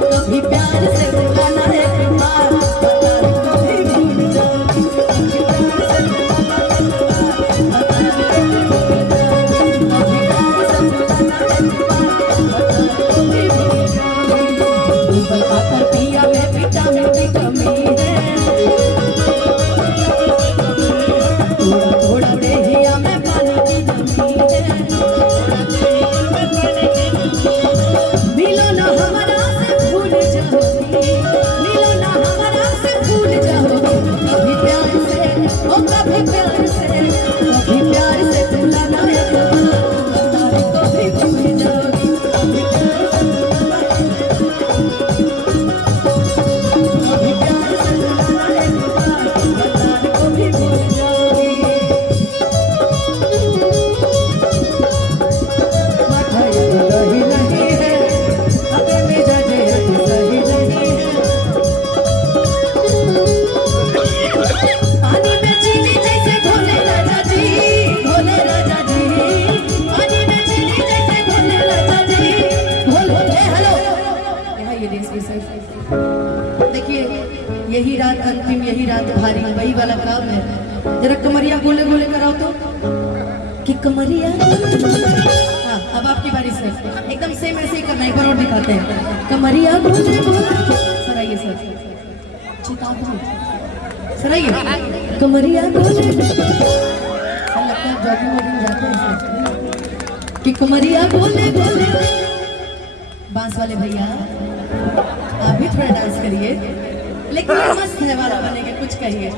कभी प्यार से बुलाना एक बार, कभी भूल जाओगी, कभी प्यार से बुलाना एक बार, कभी भूल जाओगी, कभी प्यार से बुलाना एक बार, कभी भूल जाओगी। ऊपर आकर पिया में विटामिन की कमी है, थोड़ा थोड़ा देहिया में पानी की कमी है, मिलो ना हमारा से भूल जाओगी, मिलो ना हमारा से भूल जाओगी, कभी प्यार से ओ कभी प्यार से, कभी प्यार से बुलाना एक बार, कभी भूल जाओगी, कभी प्यार से बुलाना एक बार, कभी प्यार से बुलाना एक बार, कभी भूल जाओगी। मठाई रही नहीं है, हमें मिजाजे सही नहीं है, पानी में चीनी जैसे घोले राजा जी, घोले राजा जी, पानी में चीनी जैसे घोले राजा जी, घोल हेलो यहाँ ये देखिए सर, देखिए यही रात अंतिम, यही रात भारी, वही वाला काम है। जरा कमरिया गोले गोले कराओ तो, कि कमरिया। हाँ अब आपकी बारी सर, एकदम सेम ऐसे ही करना, एक बार और दिखाते हैं। कमरिया गोले गोले, सर आइए सर, सर आइए, कमरिया गोले, सर लगता है जॉगिंग वॉगिंग जाते हैं सर, कि कमरिया गोले गोले। बांस वाले भैया आप भी थोड़ा डांस करिए, लेकिन ये मस्त है वाला बनेगा, कुछ कहिए।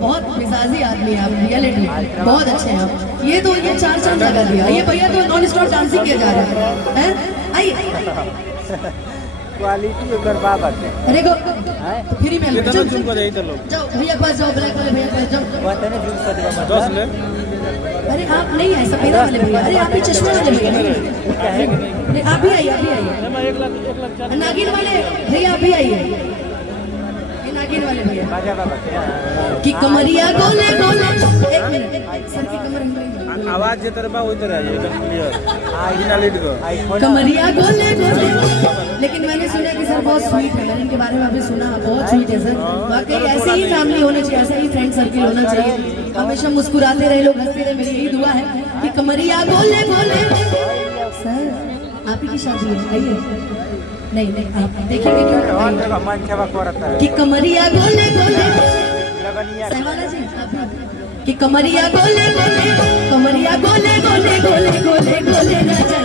बहुत मिजाजी आदमी है आप, रियलिटी बहुत अच्छे हैं आप। ये तो ये चार चांद लगा दिया, ये भैया तो नॉन स्टॉप डांसिंग किया जा रहा है। आइए क्वालिटी ओकर बात है। अरे गो फ्री में कितना जूम कर जाई चलो, जाओ भैया पास जाओ, ब्लैक वाले भैया पास जाओ। बात है ना जूम कर देगा 10 ले। अरे आप नहीं आए, सफेदा वाले भैया, अरे आप ही चश्मे वाले भैया, अरे आप भी आइए, आप भी आइए। 1 लाख नागिन वाले भैया आप भी आइए, नागिन वाले भैया, कि कमरिया गोले गोले। एक मिनट सर की कमर आवाज जे तरबा ओई तरह है एकदम क्लियर। बिना लीड को कमरिया गोले गोले। लेकिन मैंने सुना कि सर बहुत स्वीट है, मैंने इनके बारे में अभी सुना, बहुत स्वीट है सर। वाकई ऐसे ही फैमिली होनी चाहिए, ऐसा ही फ्रेंड सर्किल होना चाहिए, हमेशा मुस्कुराते रहे लोग, हंसते रहे, मेरी यही दुआ है। कि कमरिया गोले गोले। सर आप ही की शादी है, आइए। नहीं नहीं आप देखेंगे क्यों, कि कमरिया गोले गोले। सहवाला जी आप, कि कमरिया गोले गोले, कमरिया गोले गोले गोले गोले गोले राजा